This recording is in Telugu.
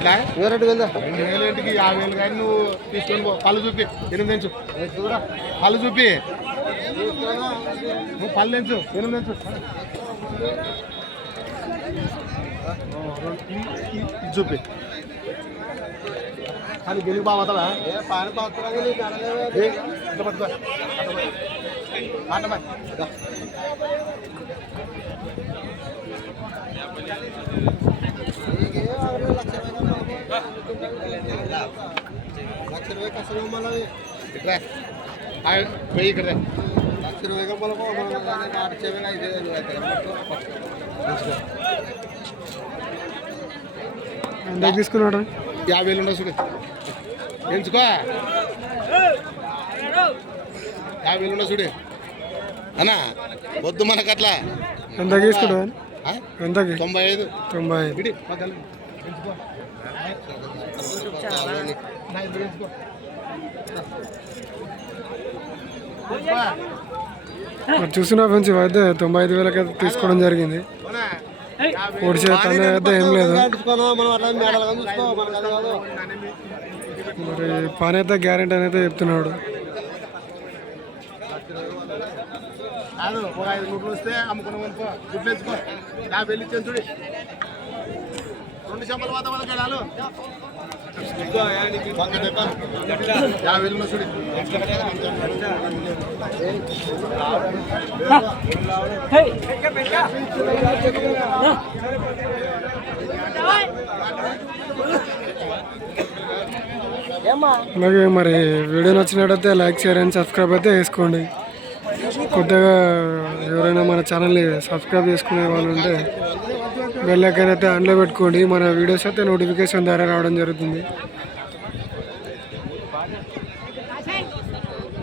రెండు వేలు వేలు యాభై వేలు కానీ నువ్వు తీసుకొని పో. పళ్ళు చూపి. ఎనిమిది ఇంచు పళ్ళు చూపి. నువ్వు పళ్ళు ఎంచు ఎనిమిది ఇంచు చూపి. కానీ ఏ పాని లక్ష రూపాయలు కష్టం ఇవ్వాలి ఇట్లా వెయ్యి ఇక్కడ లక్ష ఐదు వేలు. ఎంత తీసుకున్నాడు? యాభై వేలు ఉండవు చూడు ఎంచుకో యాభై వేలు చూడు అన్నా వద్దు మనకు అట్లా ఎంత తీసుకున్నాడు? ఆ? ఎంతకి? తొంభై ఐదు. తొంభై ఐదు. మరి చూసిన ఫ్రెండ్స్ ఇవైతే తొంభై ఐదు వేలకి తీసుకోవడం జరిగింది. పొడిచే తన అయితే ఏం లేదు. మరి పని అయితే గ్యారెంటీ అనేది చెప్తున్నాడు. కాదు ఒక ఐదు గుడ్లు వస్తే అమ్ముకున్నాం అనుకో గుడ్లు ఎంచుకో యాభై చూడు. రెండు చెంపల వాత గడాలు. యాభై చూడు అలాగే మరి వీడియో నచ్చినట్టయితే లైక్ షేర్ అండ్ సబ్స్క్రైబ్ అయితే వేసుకోండి కొత్తగా ఎవరైనా మన ఛానల్ని సబ్స్క్రైబ్ చేసుకునే వాళ్ళు ఉంటే బెల్ ఐకాన్ అయితే ఆన్లో పెట్టుకోండి. మన వీడియోస్ అయితే నోటిఫికేషన్ ద్వారా రావడం జరుగుతుంది.